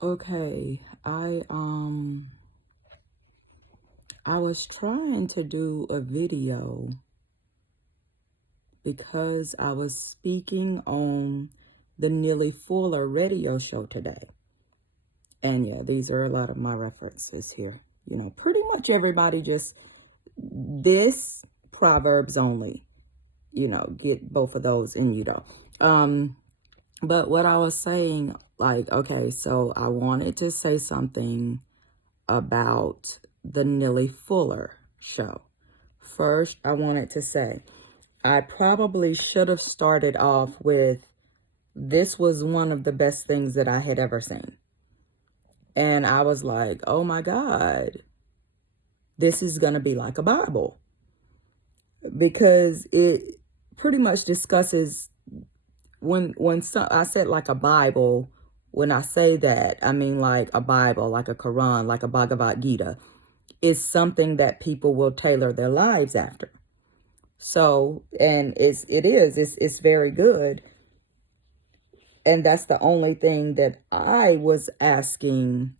Okay, I was trying to do a video because I was speaking on the Neely Fuller radio show today. And yeah, these are a lot of my references here. You know, pretty much everybody just, this, Proverbs only, you know, get both of those in you though. But what I was saying, like, okay, so I wanted to say something about the Neely Fuller show. First, I wanted to say, I probably should have started off with, this was one of the best things that I had ever seen. And I was like, oh my God, this is going to be like a Bible. Because it pretty much discusses, I said like a Bible, when I say that, I mean like a Bible, like a Quran, like a Bhagavad Gita, is something that people will tailor their lives after. So, and it's very good. And that's the only thing that I was asking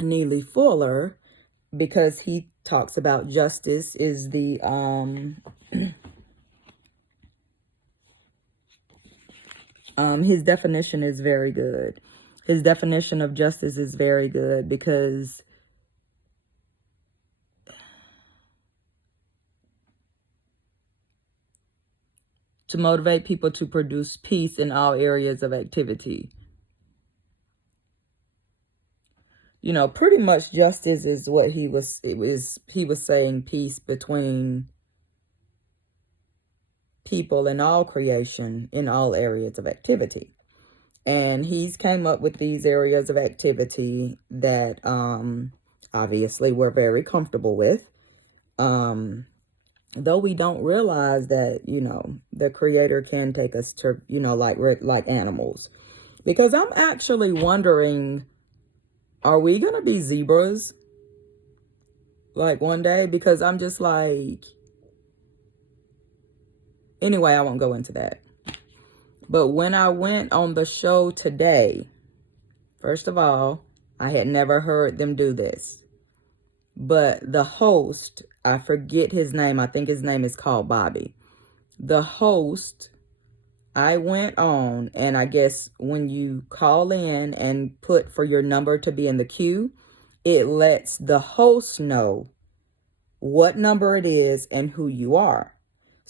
Neely Fuller, because he talks about justice is the, his definition is very good. His definition of justice is very good because to motivate people to produce peace in all areas of activity. You know, pretty much justice is what he was saying, peace between people in all creation, in all areas of activity. And he's came up with these areas of activity that obviously we're very comfortable with. Though we don't realize that, you know, the Creator can take us to, you know, like animals. Because I'm actually wondering, are we going to be zebras? Like one day? Because I'm just like, anyway, I won't go into that. But when I went on the show today, first of all, I had never heard them do this. But the host, I forget his name. I think his name is called Bobby. The host, I went on, and I guess when you call in and put for your number to be in the queue, it lets the host know what number it is and who you are.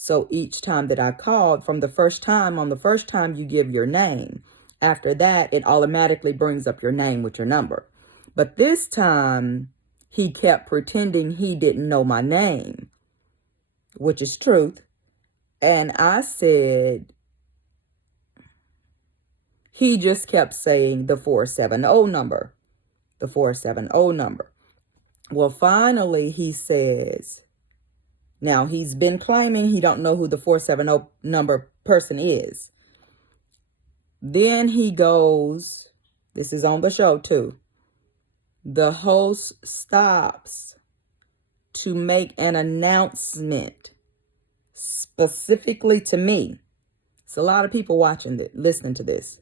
So each time that I called, from the first time, on the first time you give your name. After that, it automatically brings up your name with your number. But this time, he kept pretending he didn't know my name, which is truth. And I said, he just kept saying the 470 number, the 470 number. Well, finally, he says, now he's been claiming he don't know who the 470 number person is. Then he goes, this is on the show too. The host stops to make an announcement specifically to me. It's a lot of people watching this, listening to this.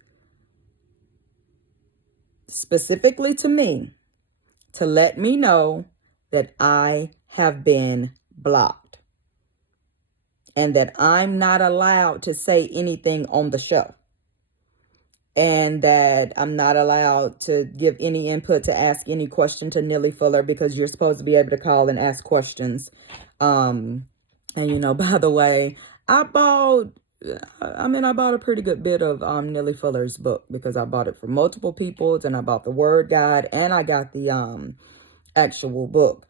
Specifically to me, to let me know that I have been blocked and that I'm not allowed to say anything on the show, and that I'm not allowed to give any input, to ask any question to Neely Fuller, because you're supposed to be able to call and ask questions. And you know, by the way, I bought a pretty good bit of Neely Fuller's book, because I bought it for multiple people's, and I bought the Word Guide, and I got the actual book.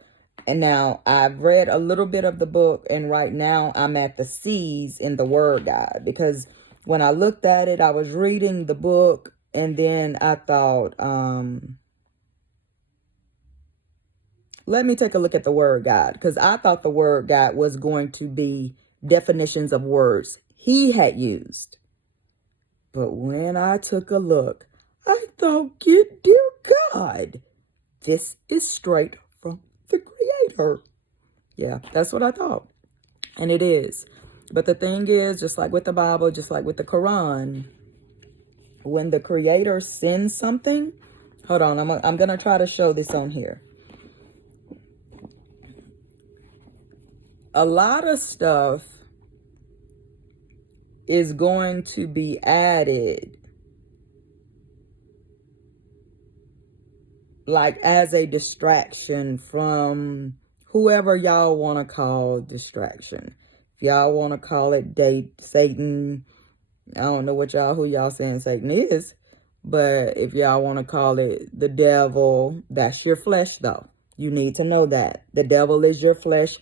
And now I've read a little bit of the book, and right now I'm at the C's in the Word Guide, because when I looked at it, I was reading the book, and then I thought, let me take a look at the Word Guide, because I thought the Word Guide was going to be definitions of words he had used. But when I took a look, I thought, dear God, this is straight from the Creator. Yeah, that's what I thought. And it is. But the thing is, just like with the Bible, just like with the Quran, when the Creator sends something, Hold on, I'm going to try to show this on here. A lot of stuff is going to be added like as a distraction from whoever y'all want to call distraction. If y'all want to call it Satan, I don't know who y'all saying Satan is, but if y'all want to call it the devil, that's your flesh though. You need to know that. The devil is your flesh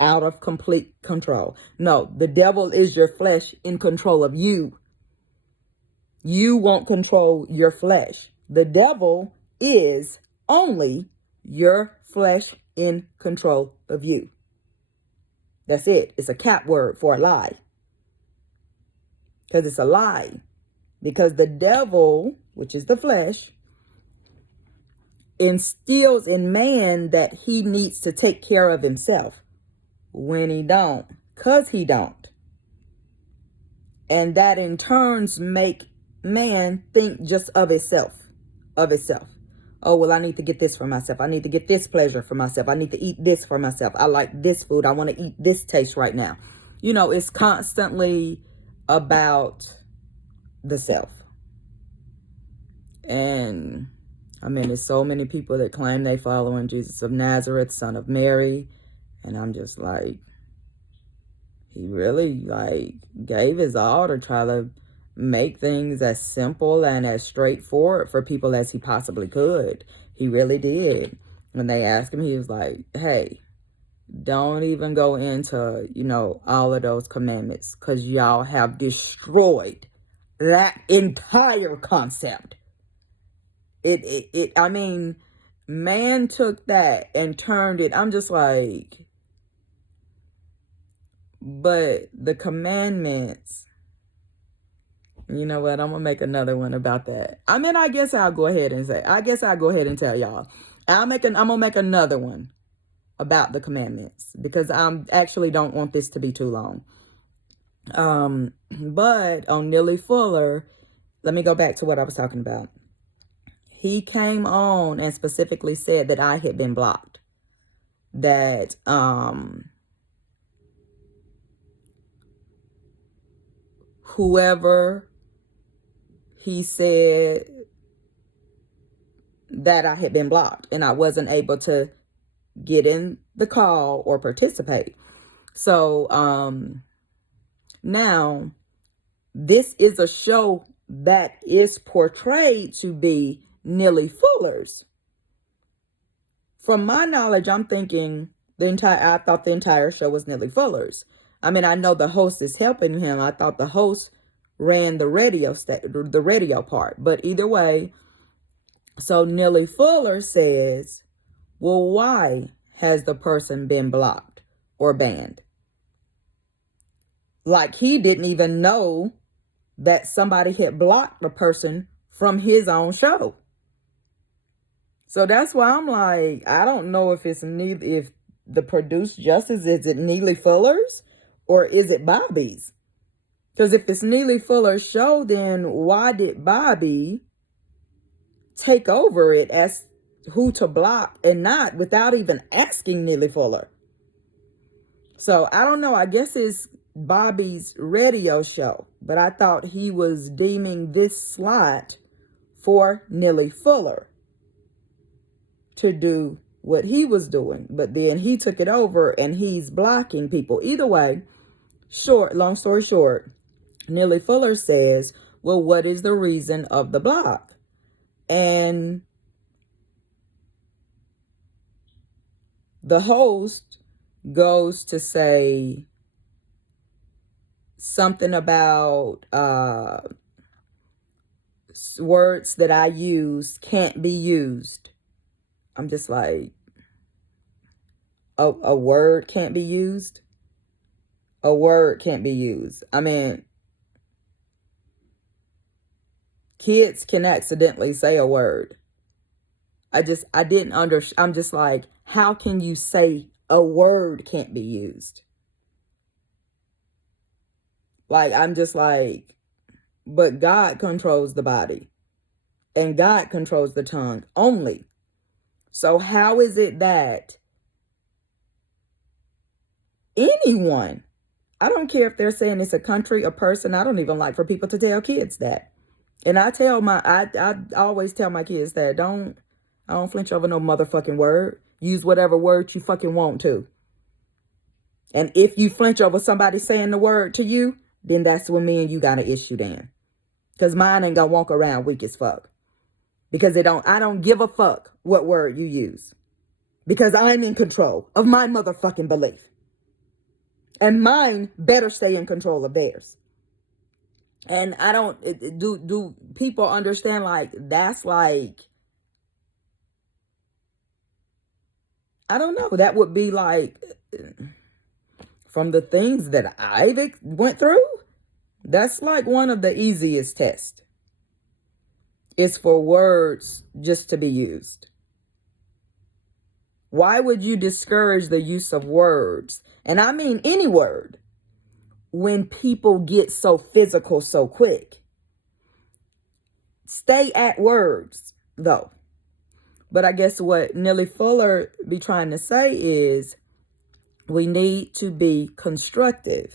out of complete control. No, the devil is your flesh in control of you. You won't control your flesh. The devil is only your flesh in control of you. That's it. It's a cat word for a lie. Because it's a lie. Because the devil, which is the flesh, instills in man that he needs to take care of himself when he don't. Because he don't. And that in turns make man think just of itself. Oh, well, I need to get this for myself. I need to get this pleasure for myself. I need to eat this for myself. I like this food. I want to eat this taste right now. You know, it's constantly about the self. And I mean, there's so many people that claim they following Jesus of Nazareth, son of Mary. And I'm just like, he really like gave his all to try to make things as simple and as straightforward for people as he possibly could. He really did. When they asked him, he was like, hey, don't even go into, you know, all of those commandments because y'all have destroyed that entire concept. I mean, man took that and turned it. I'm just like, but the commandments, you know what? I'm going to make another one about that. I mean, I guess I'll go ahead and tell y'all. I'm going to make another one about the commandments because I actually don't want this to be too long. But on Neely Fuller, let me go back to what I was talking about. He came on and specifically said that I had been blocked. That, whoever he said that I had been blocked and I wasn't able to get in the call or participate. So, now this is a show that is portrayed to be Neely Fuller's. From my knowledge, I'm thinking I thought the entire show was Neely Fuller's. I mean, I know the host is helping him. I thought the host ran the radio part. But either way, so Neely Fuller says, well, why has the person been blocked or banned? Like he didn't even know that somebody had blocked the person from his own show. So that's why I'm like, I don't know if if the produced justice, is it Neely Fuller's or is it Bobby's? Because if it's Neely Fuller's show, then why did Bobby take over it as who to block and not without even asking Neely Fuller? So I don't know. I guess it's Bobby's radio show, but I thought he was deeming this slot for Neely Fuller to do what he was doing. But then he took it over and he's blocking people. Either way, long story short, Neely Fuller says, well, what is the reason of the block? And the host goes to say something about words that I use can't be used. I'm just like, a word can't be used? A word can't be used. I mean, kids can accidentally say a word. I didn't understand. I'm just like, how can you say a word can't be used? Like, I'm just like, but God controls the body. and God controls the tongue only. So how is it that anyone, I don't care if they're saying it's a country, a person, I don't even like for people to tell kids that. And I always tell my kids that I don't flinch over no motherfucking word. Use whatever word you fucking want to. And if you flinch over somebody saying the word to you, then that's when me and you got an issue then. Because mine ain't gonna walk around weak as fuck. Because I don't give a fuck what word you use. Because I'm in control of my motherfucking belief. And mine better stay in control of theirs. And I don't, do people understand, like, that's like, I don't know, that would be like, from the things that I've went through, that's like one of the easiest tests. It's for words just to be used. Why would you discourage the use of words? And I mean any word. When people get so physical so quick. Stay at words, though. But I guess what Neely Fuller be trying to say is we need to be constructive.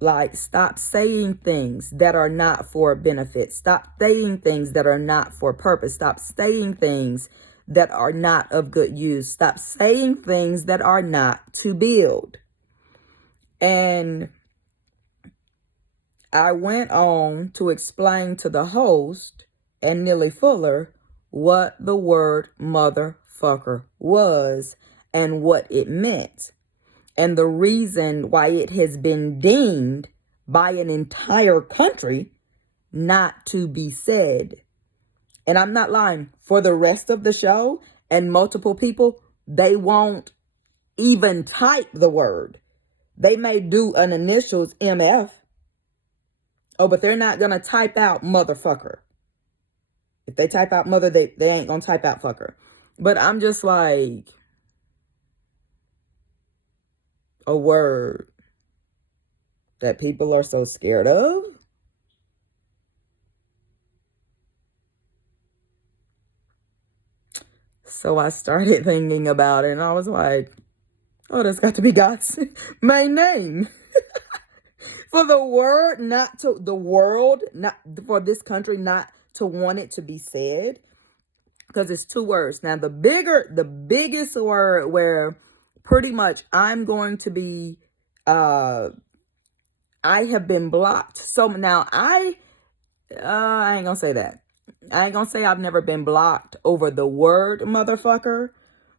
Like, stop saying things that are not for benefit. Stop saying things that are not for purpose. Stop saying things that are not of good use. Stop saying things that are not to build. And I went on to explain to the host and Neely Fuller what the word motherfucker was and what it meant. And the reason why it has been deemed by an entire country not to be said. And I'm not lying. For the rest of the show and multiple people, they won't even type the word. They may do an initials MF. Oh, but they're not going to type out motherfucker. If they type out mother, they ain't going to type out fucker. But I'm just like, a word that people are so scared of. So I started thinking about it and I was like, oh, that's got to be God's main name. For the word not to, the world, not for this country not to want it to be said. Because it's two words. Now the biggest word where pretty much I'm going to be, I have been blocked. So now I ain't gonna say that. I ain't gonna say I've never been blocked over the word motherfucker,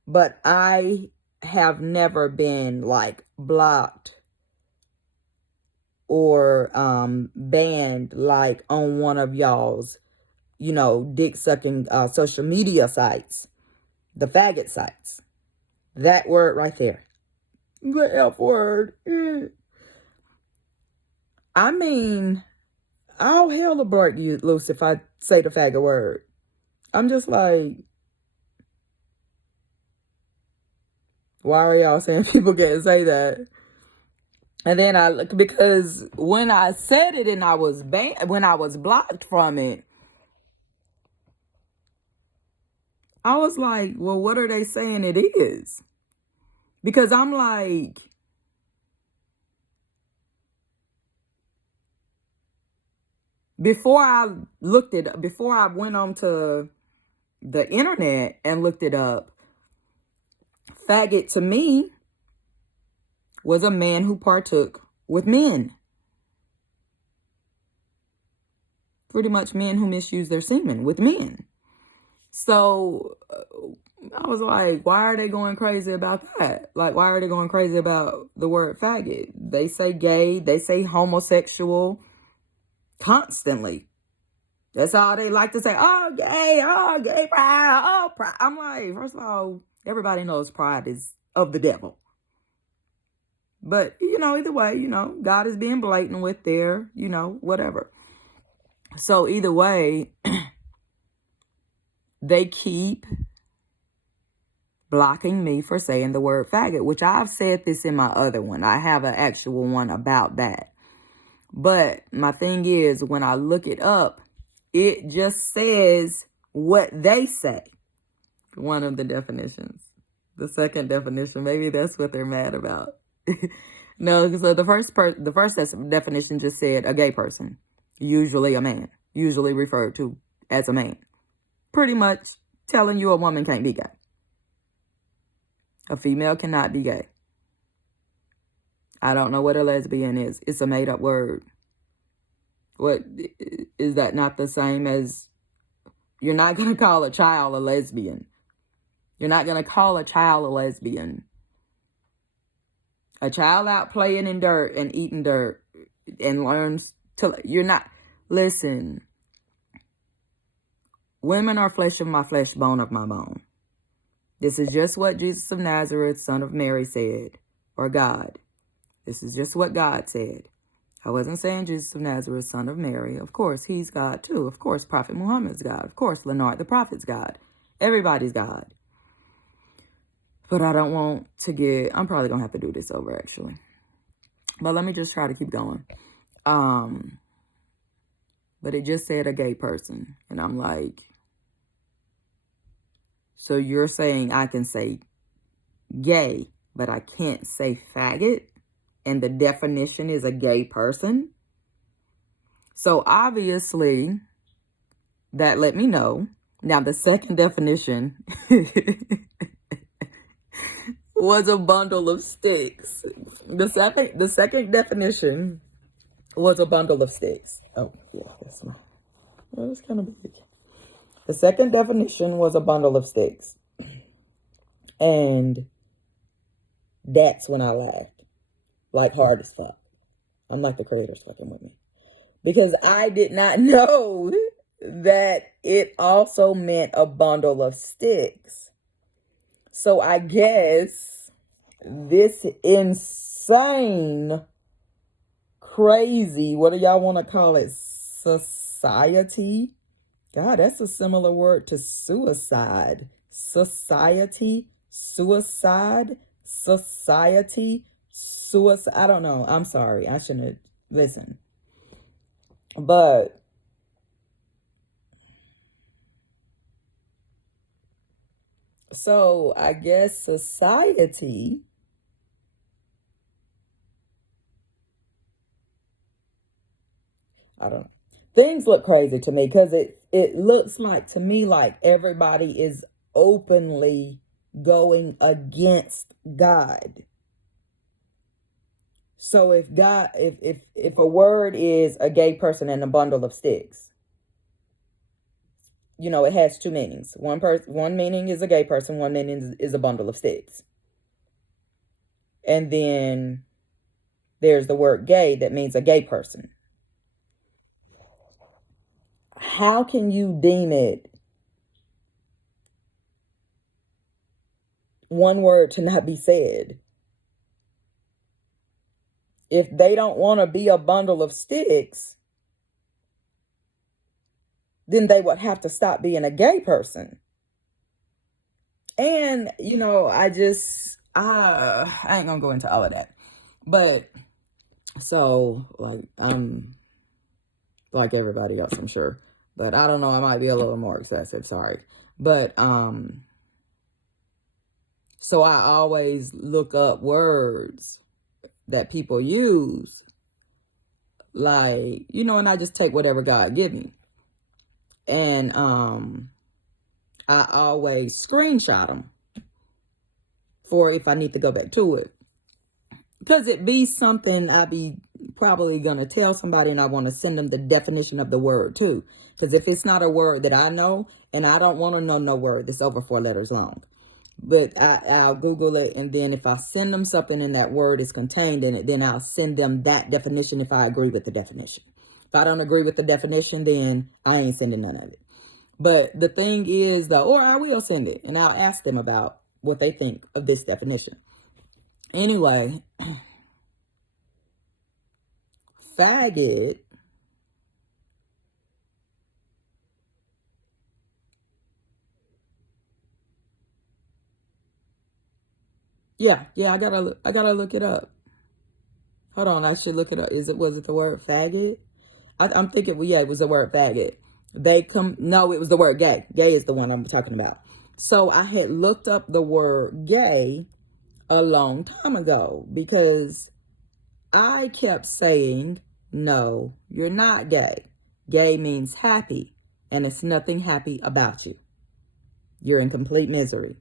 but I have never been like blocked or banned like on one of y'all's, you know, dick sucking social media sites, the faggot sites. That word right there. The F word. I mean, I'll hell abort you loose if I say the faggot word. I'm just like, why are y'all saying people can't say that? And then because when I said it and I was banned, when I was blocked from it, I was like, well, what are they saying it is? Because I'm like, before I went onto the internet and looked it up, faggot to me was a man who partook with men. Pretty much men who misuse their semen with men. So I was like, why are they going crazy about that? Like, why are they going crazy about the word faggot? They say gay, they say homosexual constantly. That's all they like to say. Oh, gay pride, oh, pride. I'm like, first of all, everybody knows pride is of the devil. But, you know, either way, you know, God is being blatant with their, you know, whatever. So either way, they keep blocking me for saying the word faggot, which I've said this in my other one. I have an actual one about that. But my thing is, when I look it up, It just says what they say. One of the definitions. The second definition, maybe that's what they're mad about. No, so the first definition just said a gay person, usually a man, usually referred to as a man. Pretty much telling you a woman can't be gay. A female cannot be gay. I don't know what a lesbian is. It's a made-up word. What is that? Not the same as, you're not going to call a child a lesbian. You're not going to call a child a lesbian. A child out playing in dirt and eating dirt and learns to, you're not, listen, women are flesh of my flesh, bone of my bone. This is just what Jesus of Nazareth, son of Mary, said, or God. This is just what God said. I wasn't saying Jesus of Nazareth, son of Mary. Of course, he's God too. Of course, Prophet Muhammad's God. Of course, Leonard the Prophet's God. Everybody's God. But I don't want to get, I'm probably going to have to do this over, actually. But let me just try to keep going. But it just said a gay person. And I'm like, so you're saying I can say gay, but I can't say faggot? And the definition is a gay person? So obviously, that let me know. Now, the second definition was a bundle of sticks. The second definition was a bundle of sticks. Oh, yeah, that's my, well, it's kind of big. The second definition was a bundle of sticks. And that's when I laughed. Like hard as fuck. I'm like, the creator's fucking with me. Because I did not know that it also meant a bundle of sticks. So I guess this insane, crazy, what do y'all want to call it? Society? God, that's a similar word to suicide. Society, suicide, society, suicide. I don't know. I'm sorry. I shouldn't have. Listen. But so I guess society I don't know. Things look crazy to me because it looks like to me like everybody is openly going against God. So if God, if a word is a gay person and a bundle of sticks, you know, it has two meanings. One meaning is a gay person, one meaning is a bundle of sticks. And then there's the word gay that means a gay person. How can you deem it one word to not be said? If they don't want to be a bundle of sticks, then they would have to stop being a gay person. And, you know, I ain't gonna go into all of that. But, so, like, I'm like everybody else, I'm sure. But I don't know, I might be a little more excessive, sorry. But, so I always look up words that people use, like, you know, and I just take whatever God give me. And I always screenshot them for if I need to go back to it. Because it be something I be probably going to tell somebody and I want to send them the definition of the word too. Because if it's not a word that I know, and I don't want to know no word that's over 4 letters long. But I'll Google it, and then if I send them something and that word is contained in it, then I'll send them that definition if I agree with the definition. If I don't agree with the definition, then I ain't sending none of it. But the thing is, though, or I will send it, and I'll ask them about what they think of this definition. Anyway, faggot yeah, I gotta look it up. Hold on, I should look it up. Was it the word faggot? I'm thinking, well, yeah, it was the word faggot. No, it was the word gay. Gay is the one I'm talking about. So I had looked up the word gay a long time ago because I kept saying, no, you're not gay. Gay means happy, and it's nothing happy about you. You're in complete misery.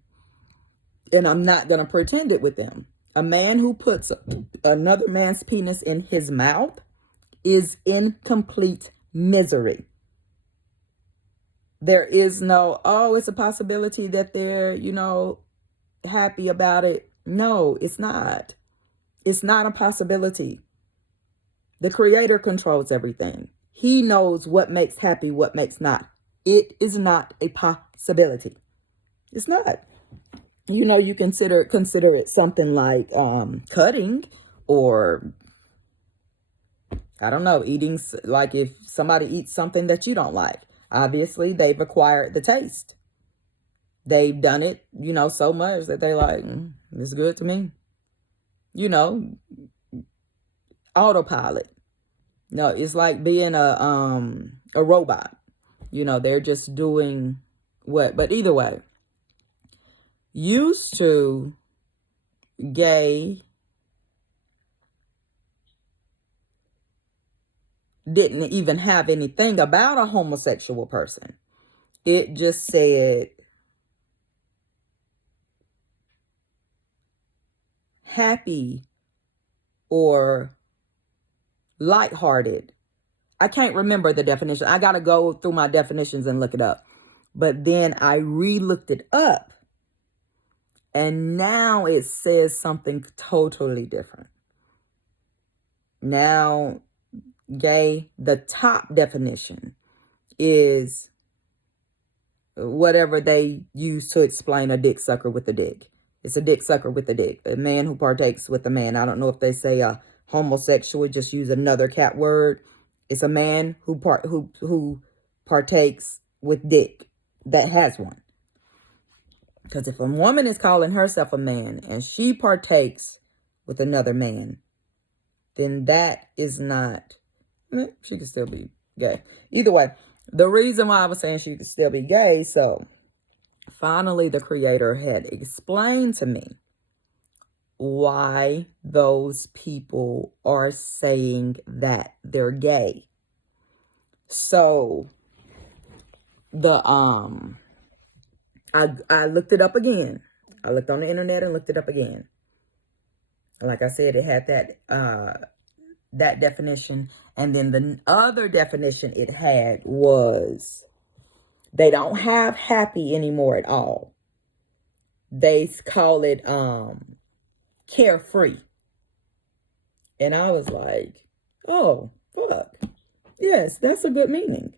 And I'm not going to pretend it with them. A man who puts another man's penis in his mouth is in complete misery. There is no, oh, it's a possibility that they're, happy about it. No, it's not. It's not a possibility. The Creator controls everything. He knows what makes happy, what makes not. It is not a possibility. It's not. You consider it something like cutting, or I don't know, eating. Like if somebody eats something that you don't like, obviously they've acquired the taste. They've done it, so much that they're like, it's good to me. Autopilot. No, it's like being a robot. They're just doing what. But either way, used to, gay didn't even have anything about a homosexual person. It just said happy or lighthearted. I can't remember the definition. I got to go through my definitions and look it up. But then I re-looked it up. And now it says something totally different. Now, gay, the top definition is whatever they use to explain a dick sucker with a dick. It's a dick sucker with a dick. A man who partakes with a man. I don't know if they say a homosexual, just use another cat word. It's a man who partakes with dick that has one. Because if a woman is calling herself a man and she partakes with another man, then that is not, she could still be gay. Either way, the reason why I was saying she could still be gay, so finally the Creator had explained to me why those people are saying that they're gay. So I looked it up again. I looked on the internet and looked it up again. Like I said, it had that definition. And then the other definition it had was they don't have happy anymore at all. They call it carefree. And I was like, oh, fuck. Yes, that's a good meaning.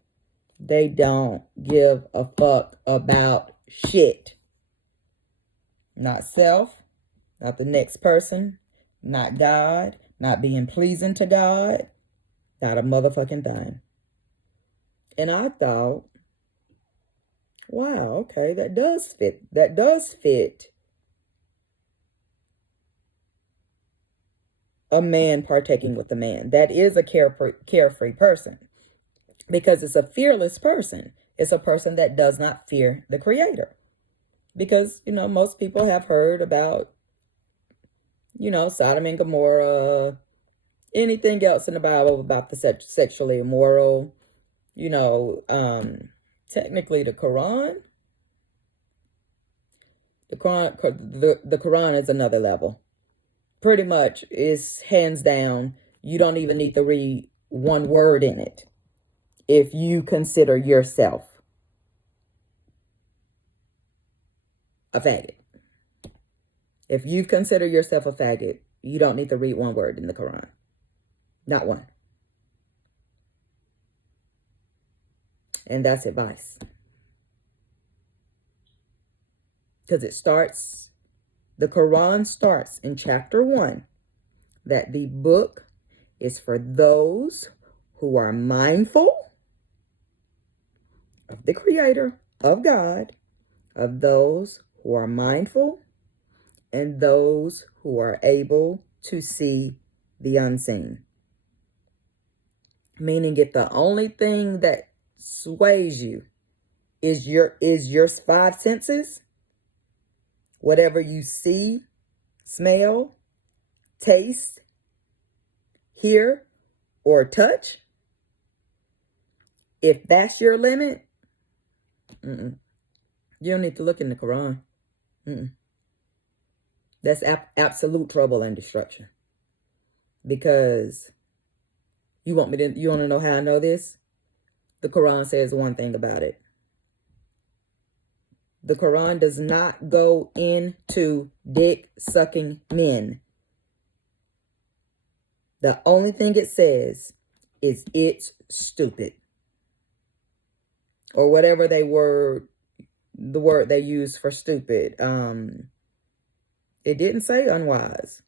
They don't give a fuck about shit. Not self, not the next person, not God, not being pleasing to God, not a motherfucking thing. And I thought, wow, okay, that does fit. That does fit a man partaking with a man. That is a carefree person. Because it's a fearless person. It's a person that does not fear the Creator. Because, most people have heard about, Sodom and Gomorrah, anything else in the Bible about the sexually immoral, technically the Quran. The Quran is another level. Pretty much is hands down, you don't even need to read one word in it if you consider yourself a faggot. If you consider yourself a faggot, you don't need to read one word in the Quran. Not one. And that's advice. Because the Quran starts in chapter 1, that the book is for those who are mindful of the Creator, of God, of those who are mindful, and those who are able to see the unseen. Meaning if the only thing that sways you is your five senses. Whatever you see, smell, taste, hear, or touch. If that's your limit, you don't need to look in the Quran. That's absolute trouble and destruction. Because you want to know how I know this? The Quran says one thing about it. The Quran does not go into dick-sucking men. The only thing it says is it's stupid. Or whatever the word they use for stupid. It didn't say unwise.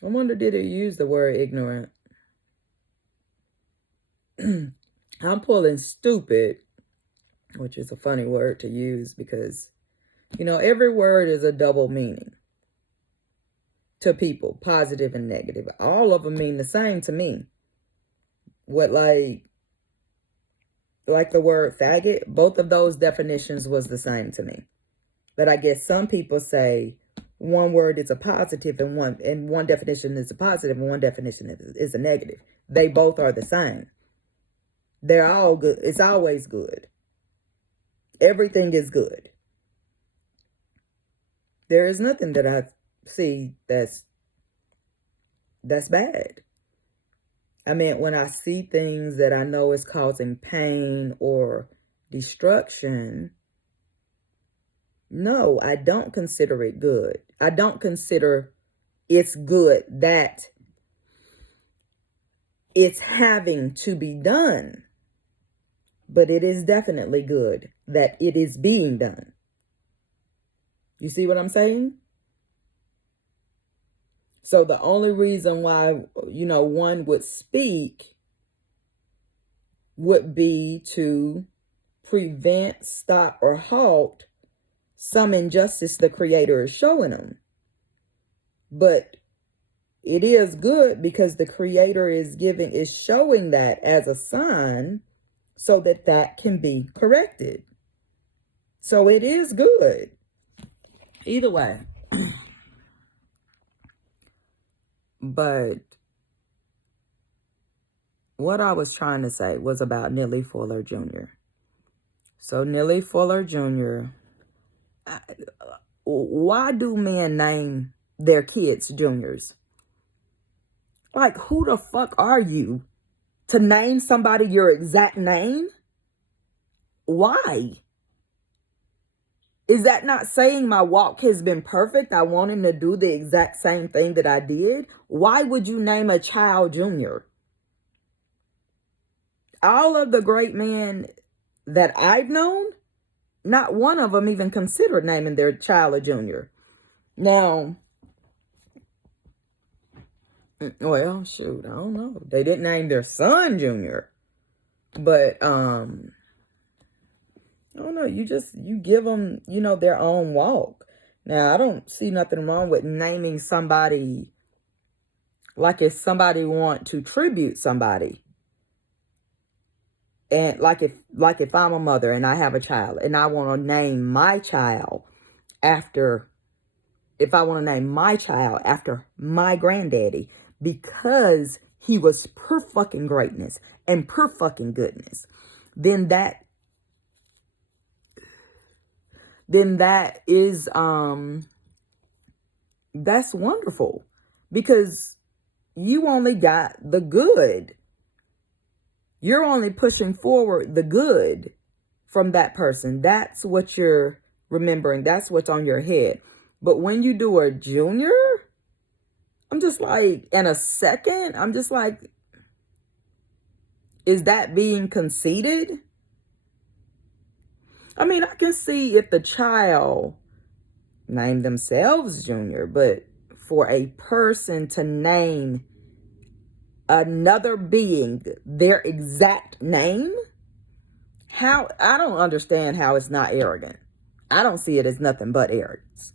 I wonder, did it use the word ignorant? I'm pulling stupid, which is a funny word to use because, you know, every word is a double meaning to people, positive and negative. All of them mean the same to me. What, like the word faggot, both of those definitions was the same to me. But I guess some people say one word is a positive and one definition is a positive and one definition is a negative. They both are the same. They're all good. It's always good. Everything is good. There is nothing that I see that's bad. I mean, when I see things that I know is causing pain or destruction, no, I don't consider it good. I don't consider it's good that it's having to be done. But it is definitely good that it is being done. You see what I'm saying? So the only reason why, you know, one would speak would be to prevent, stop, or halt some injustice the Creator is showing them. But it is good because the Creator is showing that as a sign so that can be corrected. So it is good. Either way. But what I was trying to say was about Neely Fuller Jr. So Neely Fuller Jr., why do men name their kids juniors? Like, who the fuck are you to name somebody your exact name? Why? Is that not saying my walk has been perfect? I want him to do the exact same thing that I did? Why would you name a child junior? All of the great men that I've known, not one of them even considered naming their child a junior. Now, well, shoot, I don't know. They didn't name their son Junior. But, I don't know. You give them, you know, their own walk. Now, I don't see nothing wrong with naming somebody, like if somebody want to tribute somebody. And like if I'm a mother and I have a child and I want to name my child after, if I want to name my child after my granddaddy, because he was pure fucking greatness and pure fucking goodness, then that is, that's wonderful, because you only got the good. You're only pushing forward the good from that person. That's what you're remembering. That's what's on your head. But when you do a junior, I'm just like, in a second, I'm just like, is that being conceited? I mean, I can see if the child named themselves junior, but for a person to name another being their exact name, how, I don't understand how it's not arrogant. I don't see it as nothing but arrogance.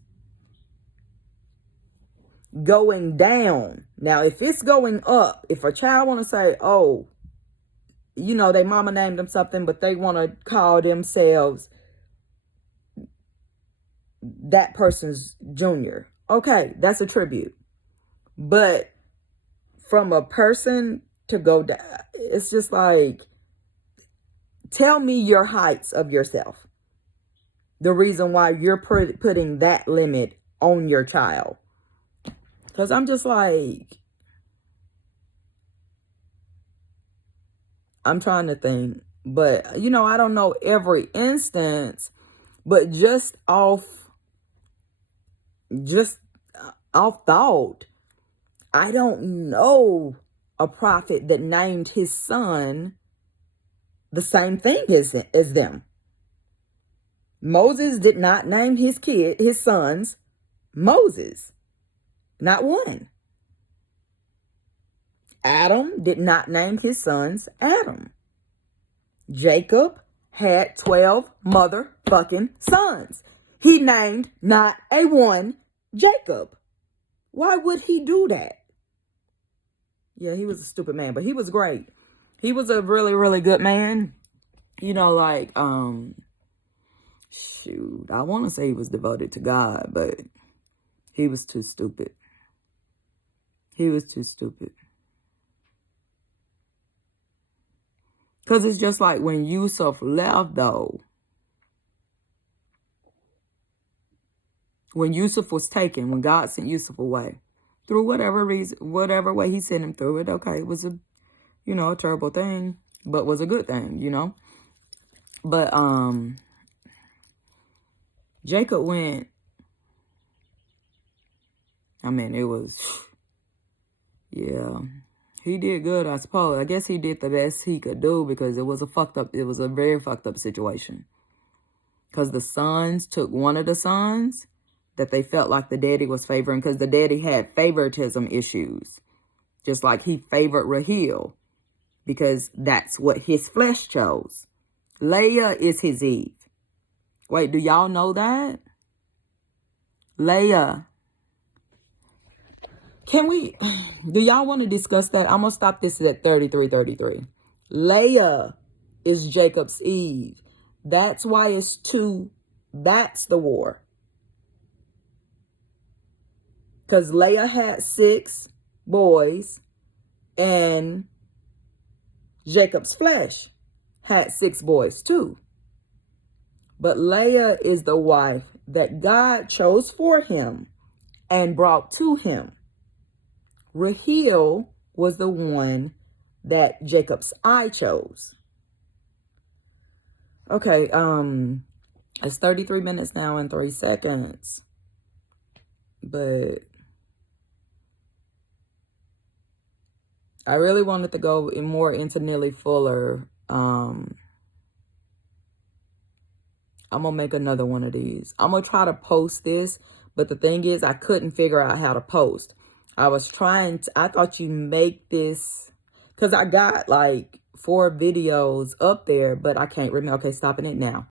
going down. Now, if it's going up, if a child want to say, oh, you know, they mama named them something, but they want to call themselves that person's junior. Okay, that's a tribute. But from a person to go down, it's just like, tell me your heights of yourself. The reason why you're putting that limit on your child. Because I'm just like, I'm trying to think. But, you know, I don't know every instance. But just off thought, I don't know a prophet that named his son the same thing as them. Moses did not name his sons Moses. Not one. Adam did not name his sons Adam. Jacob had 12 motherfucking sons. He named not a one Jacob. Why would he do that? Yeah, he was a stupid man, but he was great. He was a really, really good man. You know, like, shoot, I want to say he was devoted to God, but he was too stupid. He was too stupid. Because it's just like when Yusuf left, though. When Yusuf was taken, when God sent Yusuf away, through whatever reason, whatever way he sent him through it, okay, it was a, you know, a terrible thing, but was a good thing, you know. But Jacob went, I mean, it was, yeah, he did good, I suppose. I guess he did the best he could do because it was a very fucked up situation. Because the sons took one of the sons that they felt like the daddy was favoring, because the daddy had favoritism issues. Just like he favored Rahel, because that's what his flesh chose. Leah is his Eve. Wait, do y'all know that? Leah. Do y'all want to discuss that? I'm going to stop this at 33:33. Leah is Jacob's Eve. That's why it's two. That's the war. Because Leah had 6 boys and Jacob's flesh had 6 boys too. But Leah is the wife that God chose for him and brought to him. Rahel was the one that Jacob's eye chose. Okay, it's 33 minutes now and 3 seconds. But I really wanted to go more into Neely Fuller. I'm going to make another one of these. I'm going to try to post this. But the thing is, I couldn't figure out how to post. I thought you make this. Because I got like 4 videos up there. But I can't remember. Okay, stopping it now.